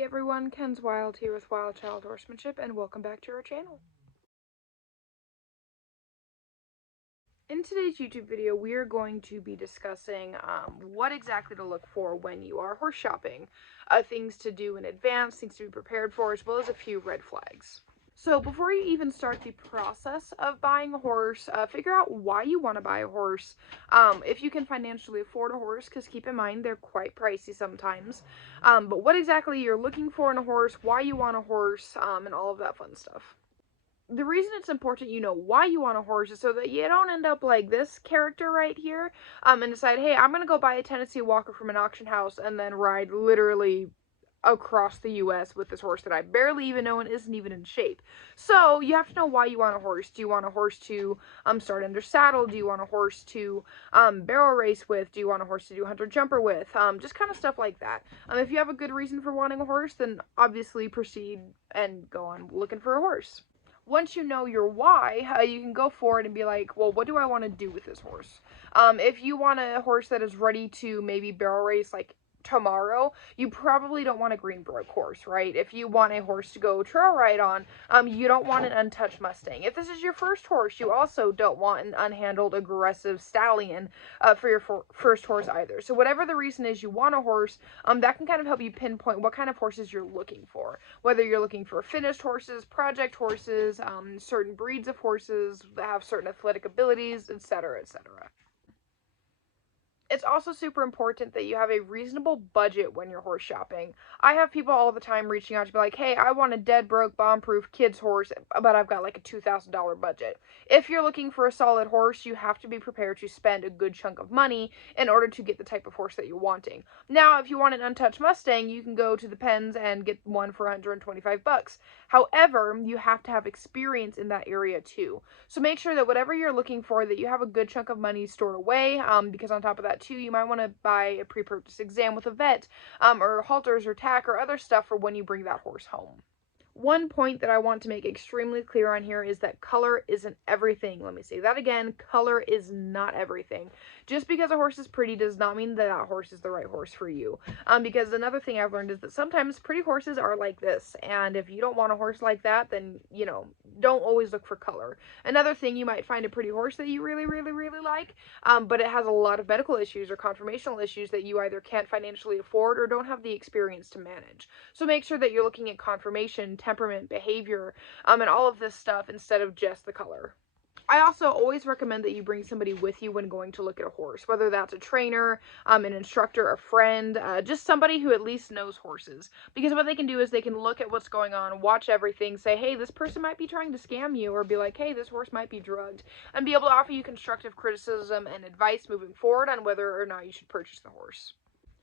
Hey everyone, Ken's Wild here with Wild Child Horsemanship, and welcome back to our channel. In today's YouTube video, we are going to be discussing what exactly to look for when you are horse shopping, things to do in advance, things to be prepared for, as well as a few red flags. So before you even start the process of buying a horse, figure out why you want to buy a horse. If you can financially afford a horse, because keep in mind they're quite pricey sometimes. But what exactly you're looking for in a horse, why you want a horse, and all of that fun stuff. The reason it's important you know why you want a horse is so that you don't end up like this character right here, and decide, hey, I'm gonna go buy a Tennessee Walker from an auction house and then ride literally across the US with this horse that I barely even know and isn't even in shape. So you have to know why you want a horse. Do you want a horse to start under saddle? Do you want a horse to barrel race with? Do you want a horse to do hunter jumper with? Just kind of stuff like that. If you have a good reason for wanting a horse, then obviously proceed and go on looking for a horse. Once you know your why, you can go forward and be like, well, what do I want to do with this horse? If you want a horse that is ready to maybe barrel race like tomorrow, you probably don't want a Greenbrook horse, right? If you want a horse to go trail ride on, you don't want an untouched Mustang. If this is your first horse, you also don't want an unhandled, aggressive stallion for your first horse either. So whatever the reason is you want a horse, that can kind of help you pinpoint what kind of horses you're looking for. Whether you're looking for finished horses, project horses, certain breeds of horses that have certain athletic abilities, etc., etc. It's also super important that you have a reasonable budget when you're horse shopping. I have people all the time reaching out to be like, hey, I want a dead broke, bomb-proof kids horse, but I've got like a $2,000 budget. If you're looking for a solid horse, you have to be prepared to spend a good chunk of money in order to get the type of horse that you're wanting. Now, if you want an untouched Mustang, you can go to the pens and get one for $125. However, you have to have experience in that area too. So make sure that whatever you're looking for, that you have a good chunk of money stored away, because on top of that too, you might want to buy a pre-purchase exam with a vet, or halters or tack or other stuff for when you bring that horse home. One point that I want to make extremely clear on here is that color isn't everything. Let me say that again. Color is not everything. Just because a horse is pretty does not mean that that horse is the right horse for you. Because another thing I've learned is that sometimes pretty horses are like this. And if you don't want a horse like that, then, you know, don't always look for color. Another thing, you might find a pretty horse that you really, really, really like, but it has a lot of medical issues or conformational issues that you either can't financially afford or don't have the experience to manage. So make sure that you're looking at conformation, temperament, behavior, and all of this stuff instead of just the color. I also always recommend that you bring somebody with you when going to look at a horse, whether that's a trainer, an instructor, a friend, just somebody who at least knows horses. Because what they can do is they can look at what's going on, watch everything, say, hey, this person might be trying to scam you, or be like, hey, this horse might be drugged, and be able to offer you constructive criticism and advice moving forward on whether or not you should purchase the horse.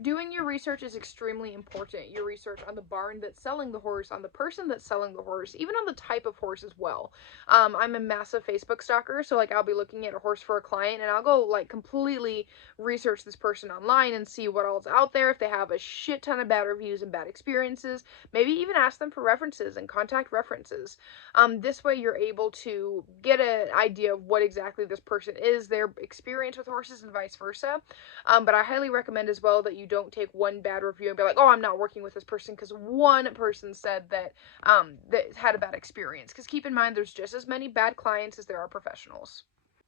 Doing your research is extremely important. Your research on the barn that's selling the horse, on the person that's selling the horse, even on the type of horse as well. I'm a massive Facebook stalker, so like I'll be looking at a horse for a client and I'll go like completely research this person online and see what all's out there. If they have a shit ton of bad reviews and bad experiences, maybe even ask them for references and contact references. This way you're able to get an idea of what exactly this person is, their experience with horses, and vice versa. But I highly recommend as well that you don't take one bad review and be like, oh, I'm not working with this person because one person said that that had a bad experience. Because keep in mind, there's just as many bad clients as there are professionals.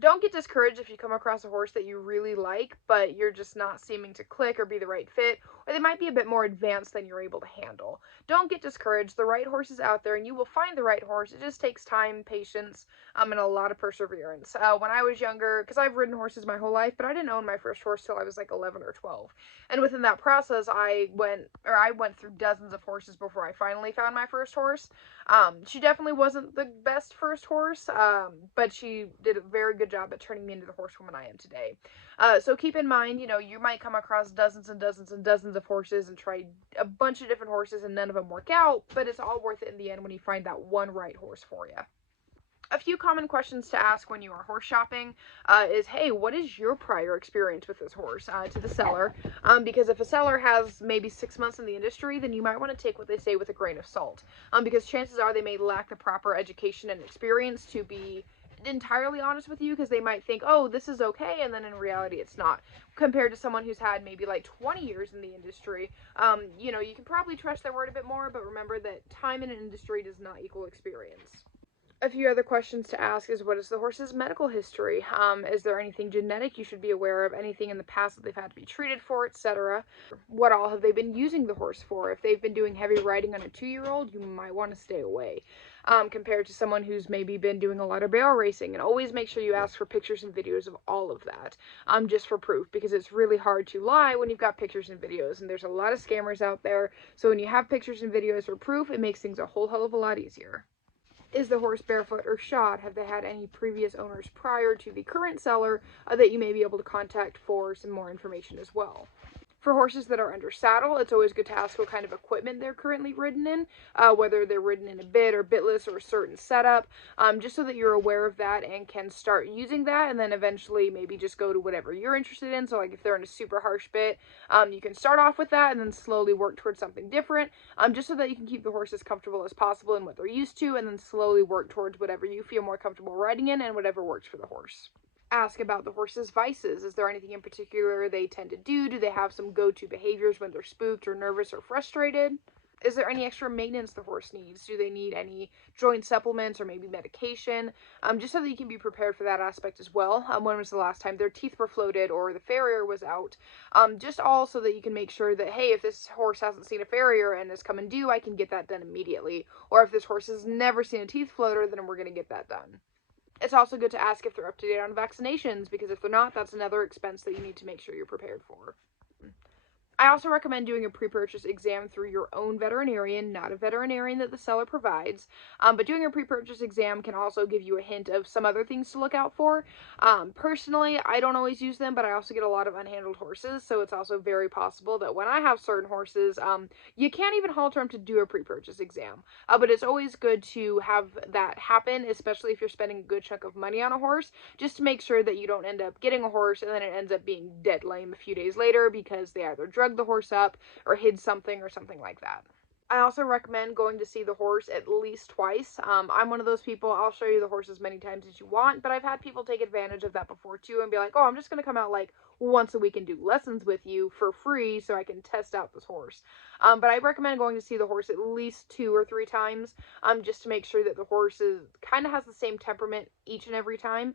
Don't get discouraged if you come across a horse that you really like, but you're just not seeming to click or be the right fit, or they might be a bit more advanced than you're able to handle. Don't get discouraged. The right horse is out there, and you will find the right horse. It just takes time, patience, and a lot of perseverance. When I was younger, because I've ridden horses my whole life, but I didn't own my first horse till I was like 11 or 12. And within that process, I went through dozens of horses before I finally found my first horse. She definitely wasn't the best first horse, but she did a very good job at turning me into the horsewoman I am today. So keep in mind, you know, you might come across dozens and dozens and dozens of horses and try a bunch of different horses and none of them work out, but it's all worth it in the end when you find that one right horse for you. A few common questions to ask when you are horse shopping is, hey, what is your prior experience with this horse, to the seller? Because if a seller has maybe 6 months in the industry, then you might want to take what they say with a grain of salt. Because chances are they may lack the proper education and experience to be entirely honest with you, because they might think, oh, this is okay, and then in reality it's not. Compared to someone who's had maybe like 20 years in the industry, you know, you can probably trust their word a bit more, but remember that time in an industry does not equal experience. A few other questions to ask is, what is the horse's medical history? Is there anything genetic you should be aware of? Anything in the past that they've had to be treated for, etc.? What all have they been using the horse for? If they've been doing heavy riding on a 2-year-old, you might want to stay away. Compared to someone who's maybe been doing a lot of barrel racing. And always make sure you ask for pictures and videos of all of that, just for proof, because it's really hard to lie when you've got pictures and videos, and there's a lot of scammers out there. So when you have pictures and videos for proof, it makes things a whole hell of a lot easier. Is the horse barefoot or shod? Have they had any previous owners prior to the current seller that you may be able to contact for some more information as well? For horses that are under saddle, it's always good to ask what kind of equipment they're currently ridden in, whether they're ridden in a bit or bitless or a certain setup, just so that you're aware of that and can start using that, and then eventually maybe just go to whatever you're interested in. So like if they're in a super harsh bit, you can start off with that and then slowly work towards something different, just so that you can keep the horse as comfortable as possible in what they're used to, and then slowly work towards whatever you feel more comfortable riding in and whatever works for the horse. Ask about the horse's vices. Is there anything in particular they tend to do? Do they have some go-to behaviors when they're spooked or nervous or frustrated? Is there any extra maintenance the horse needs? Do they need any joint supplements or maybe medication? Just so that you can be prepared for that aspect as well. When was the last time their teeth were floated or the farrier was out? Just all so that you can make sure that, hey, if this horse hasn't seen a farrier and is coming due, I can get that done immediately. Or if this horse has never seen a teeth floater, then we're going to get that done. It's also good to ask if they're up to date on vaccinations, because if they're not, that's another expense that you need to make sure you're prepared for. I also recommend doing a pre-purchase exam through your own veterinarian, not a veterinarian that the seller provides. But doing a pre-purchase exam can also give you a hint of some other things to look out for. Personally, I don't always use them, but I also get a lot of unhandled horses, so it's also very possible that when I have certain horses, you can't even halter them to do a pre-purchase exam. But it's always good to have that happen, especially if you're spending a good chunk of money on a horse, just to make sure that you don't end up getting a horse and then it ends up being dead lame a few days later because they either drug the horse up or hid something or something like that. I also recommend going to see the horse at least twice. I'm one of those people, I'll show you the horse as many times as you want, but I've had people take advantage of that before too and be like, oh, I'm just going to come out like once a week and do lessons with you for free so I can test out this horse. But I recommend going to see the horse at least 2 or 3 times, just to make sure that the horse kind of has the same temperament each and every time.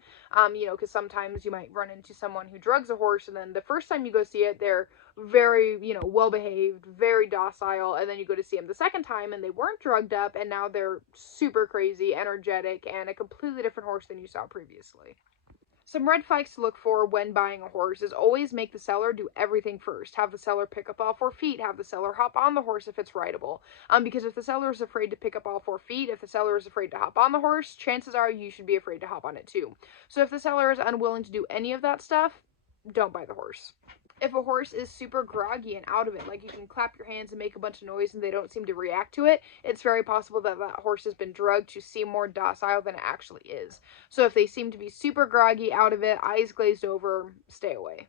You know, because sometimes you might run into someone who drugs a horse, and then the first time you go see it, they're very, you know, well behaved, very docile, and then you go to see them the second time and they weren't drugged up, and now they're super crazy, energetic, and a completely different horse than you saw previously. Some red flags to look for when buying a horse is always make the seller do everything first. Have the seller pick up all 4 feet. Have the seller hop on the horse if it's rideable. Because if the seller is afraid to pick up all 4 feet, if the seller is afraid to hop on the horse, chances are you should be afraid to hop on it too. So if the seller is unwilling to do any of that stuff, don't buy the horse. If a horse is super groggy and out of it, like you can clap your hands and make a bunch of noise and they don't seem to react to it, it's very possible that that horse has been drugged to seem more docile than it actually is. So if they seem to be super groggy, out of it, eyes glazed over, stay away.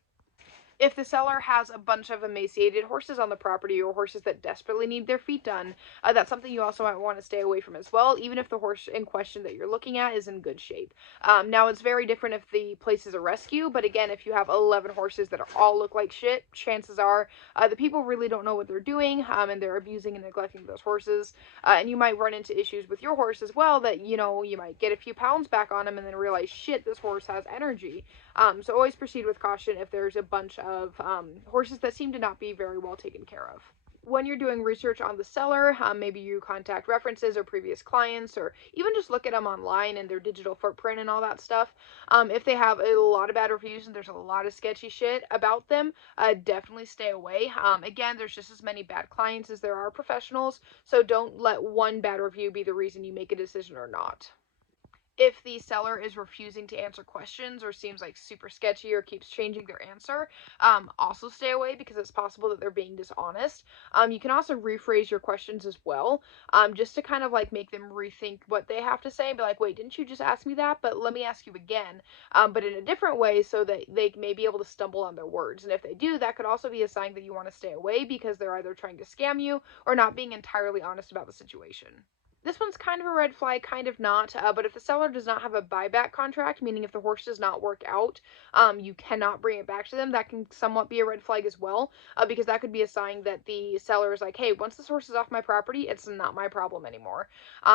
If the seller has a bunch of emaciated horses on the property or horses that desperately need their feet done, that's something you also might want to stay away from as well, even if the horse in question that you're looking at is in good shape. Now, it's very different if the place is a rescue, but again, if you have 11 horses that all look like shit, chances are the people really don't know what they're doing, and they're abusing and neglecting those horses, and you might run into issues with your horse as well that, you know, you might get a few pounds back on him and then realize, shit, this horse has energy. So always proceed with caution if there's a bunch of horses that seem to not be very well taken care of. When you're doing research on the seller, maybe you contact references or previous clients, or even just look at them online and their digital footprint and all that stuff. If they have a lot of bad reviews and there's a lot of sketchy shit about them, definitely stay away. Again, there's just as many bad clients as there are professionals, so don't let one bad review be the reason you make a decision or not. If the seller is refusing to answer questions or seems like super sketchy or keeps changing their answer, also stay away, because it's possible that they're being dishonest. You can also rephrase your questions as well, just to kind of like make them rethink what they have to say. Be like, wait, didn't you just ask me that? But let me ask you again, but in a different way, so that they may be able to stumble on their words. And if they do, that could also be a sign that you want to stay away, because they're either trying to scam you or not being entirely honest about the situation. This one's kind of a red flag, kind of not, but if the seller does not have a buyback contract, meaning if the horse does not work out, you cannot bring it back to them, that can somewhat be a red flag as well, because that could be a sign that the seller is like, hey, once this horse is off my property, it's not my problem anymore.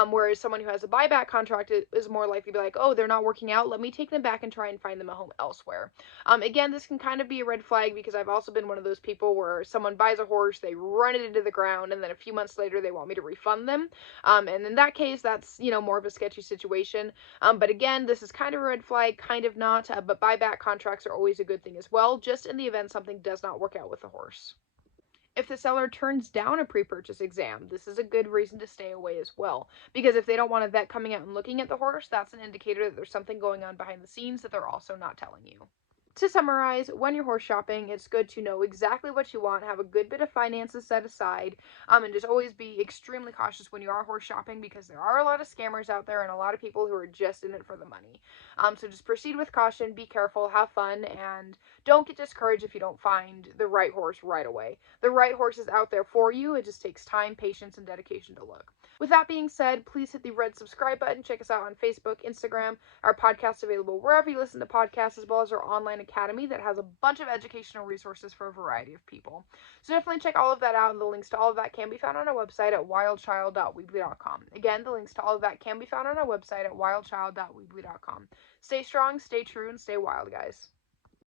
Whereas someone who has a buyback contract is more likely to be like, oh, they're not working out, let me take them back and try and find them a home elsewhere. Again, this can kind of be a red flag because I've also been one of those people where someone buys a horse, they run it into the ground, and then a few months later they want me to refund them. And in that case, that's, more of a sketchy situation. But again, this is kind of a red flag, kind of not, but buyback contracts are always a good thing as well, just in the event something does not work out with the horse. If the seller turns down a pre-purchase exam, this is a good reason to stay away as well. Because if they don't want a vet coming out and looking at the horse, that's an indicator that there's something going on behind the scenes that they're also not telling you. To summarize, when you're horse shopping, it's good to know exactly what you want, have a good bit of finances set aside, and just always be extremely cautious when you are horse shopping because there are a lot of scammers out there and a lot of people who are just in it for the money. So just proceed with caution, be careful, have fun, and don't get discouraged if you don't find the right horse right away. The right horse is out there for you. It just takes time, patience, and dedication to look. With that being said, please hit the red subscribe button. Check us out on Facebook, Instagram, our podcast available wherever you listen to podcasts, as well as our online academy that has a bunch of educational resources for a variety of people. So definitely check all of that out, and the links to all of that can be found on our website at wildchild.weebly.com. Again, the links to all of that can be found on our website at wildchild.weebly.com. Stay strong, stay true, and stay wild, guys.